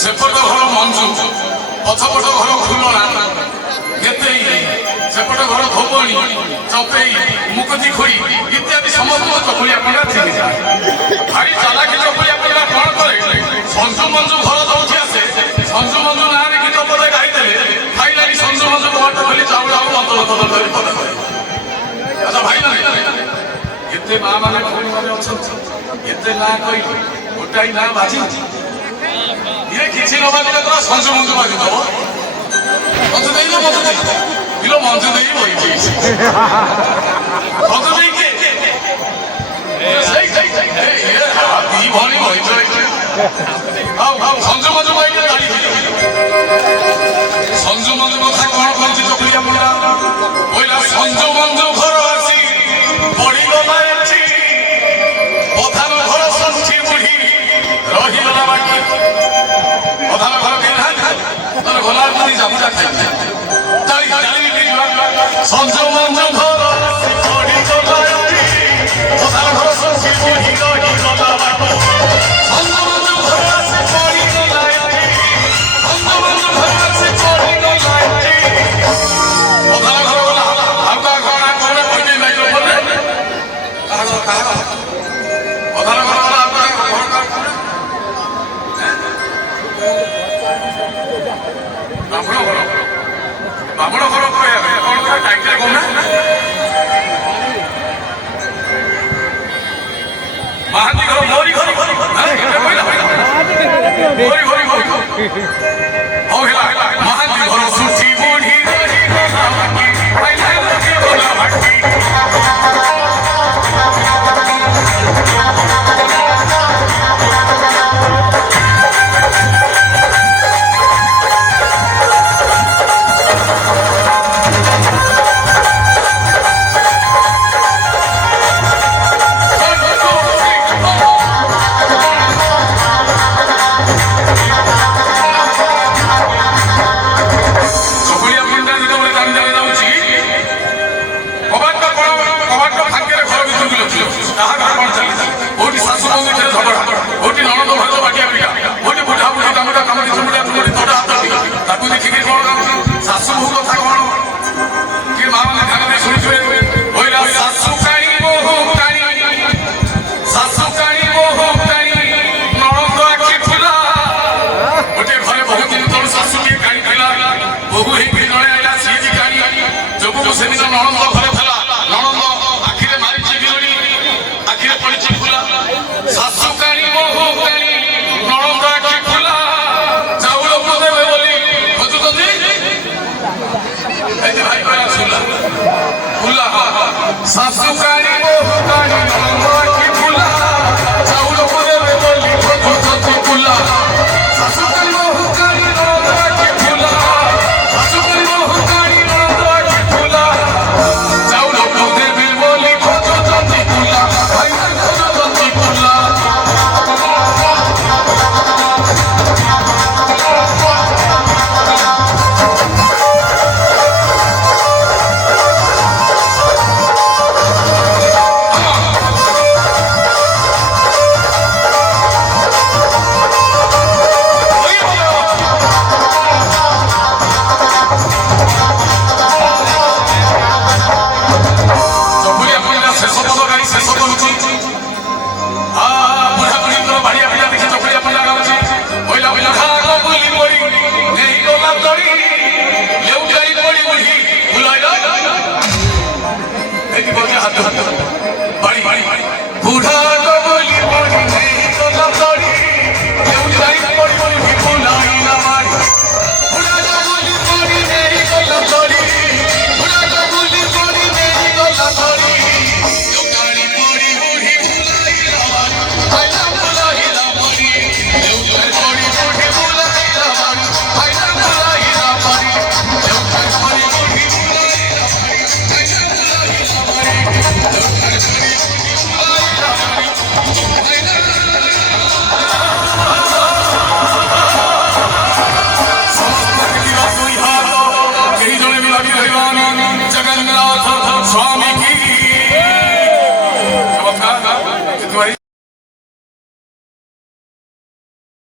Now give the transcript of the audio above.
ସେପଟ ଘର ମଞ୍ଜୁ ପଛପଟ ଘର ଖୁଲଣା ଗେତେଇ ସେପଟ ଘର ଧୋବଣୀ ଚପେଇ ମୁକୁତି ଖୋଇ ଇତ୍ୟାଦି ସମସ୍ତଙ୍କ ଚକୁଳିଆ ପଣ୍ଡା ଚିହ୍ନି ଯାଏ। ଭାରି ଚାଲାକି ଚକୁଳିଆ ପଣ୍ଡା କଣ କରେ ସଞ୍ଜୁ ମଞ୍ଜୁ ଘର ଦଉଠି ଆସେ ସଞ୍ଜୁ ମଞ୍ଜୁ ନାଁରେ ଗୀତ ପଦେ ଗାଇଦେଲେ ଭାଇନାରୀ ସଞ୍ଜୁ ମଞ୍ଜୁ ଘରଟ ଖୋଲି ଚାଉଳ ଆଉ ଅନ୍ତର ଧରି ପଦେ କରେ। ଆଚ୍ଛା ଭାଇନାରୀ ଏତେ ମା ମାନେ ଭଉଣୀ ମାନେ ଅଛନ୍ତି ଏତେ ନାଁ କହିଲେ ଗୋଟାଇ ନାଁ ବାଜି ଇଏ କିଛି ନ ବାଜିଲେ ତ ସଞ୍ଜୁ ମଞ୍ଜୁ ବାଜିଦବ ମଞ୍ଜୁ ଦେଇ ମଞ୍ଜୁ ଦେଇ ଇଲୋ ମଞ୍ଜୁ ଦେଇ ବଇଛି ମଞ୍ଜୁ ଦେଇ କିଏ ଦି ଭଉଣୀ ବଇଛ ସଞ୍ଜୁ ମଞ୍ଜୁ ବାଇଲେ ଗାଡ଼ି ସଞ୍ଜୁ ମଞ୍ଜୁ କଥା କଣ କହୁଛି ଚକୁଳିଆ ମୁଣ୍ଡା କହିଲା ସଞ୍ଜୁ ମଞ୍ଜୁ ଘର ଆସି ପଡ଼ିଗଲା ଏଠି ପ୍ରଧାନ ଘର ଷଷ୍ଠୀ ବୁଢ଼ୀ ରହିଗଲା ବାକି ପ୍ରଧାନ ଘର କେହି ନାହାନ୍ତି ତମେ ଗଲା ଯଦି ଜାବୁଜା ଖାଇବେ ସଞ୍ଜୁ ମଞ୍ଜୁ ଘର ପଡ଼ିଗଲା ଏଠି ପ୍ରଧାନ ଘର ଷଷ୍ଠୀ ବୁଢ଼ୀ ରହିଗଲା ବାକି ସଞ୍ଜୁ ମଞ୍ଜୁ ଘର ଆସି ପଡ଼ିଗଲା ଏଠି ସଞ୍ଜୁ ମଞ୍ଜୁ ଘର ଆସି ପଡ଼ିଗଲା ଏଠି ପ୍ରଧାନ ଘର ଗଲା ଆଉ କାହା ଘର ନା କହେ କହିଦେଇ ମାଇକ୍ରୋଫୋନରେ କାହା ଘର ପ୍ରଧାନ ଘର ଗଲା ଆଉ କାହା ଘର ବ୍ରାହ୍ମଣ ଘର ବ୍ରାହ୍ମଣ ଘର କହିବା କଣ କହ ଟାଇଟେଲ କହୁନା ମହାନ୍ତି ଘର ମୋରି ଘର ମୋରି ଘର ହଉ ହେଲା ମହାନ୍ତି ଘର ସୁଠି ବୁଢ଼ୀ ସେଦିନ ନଣନ୍ଦ ଘରେ ଥିଲା ନଣନ୍ଦ ଆଖିରେ ମାରିଛି ବିଉଡ଼ି ଆଖିରେ ପଡ଼ିଛି ଫୁଲା ଶାଶୁ କାଣି ବୋହୂ କାଣି ନଣନ୍ଦ ଆଖି ଫୁଲା ଚାଉଳକୁ ଦେବେ ବୋଲି ଖୋଜୁଛନ୍ତି ଏଠି ଭାଇ କହିଲା ଶୁଲା ଫୁଲା ଶାଶୁ କାଣି ବୋହୂ କାଣି ନଣନ୍ଦ ଆଖି ଫୁଲା ଚାଉଳକୁ ଦେବେ ବୋଲି ଖୋଜୁଛନ୍ତି ଫୁଲା ଶାଶୁ କାଣି ବୋହୂ କାଣି ନଣନ୍ଦ ଆଖି ଫୁଲା ଶାଶୁ କାଣି ବୋହୂ କାଣି ନଣନ୍ଦ ଆଖି ଫୁଲା ଚାଉଳକୁ ଦେବେ ବୋଲି ଖୋଜୁଛନ୍ତି ଫୁଲା ଭାଇ ଖୋଜୁଛନ୍ତି ଫୁଲା Swami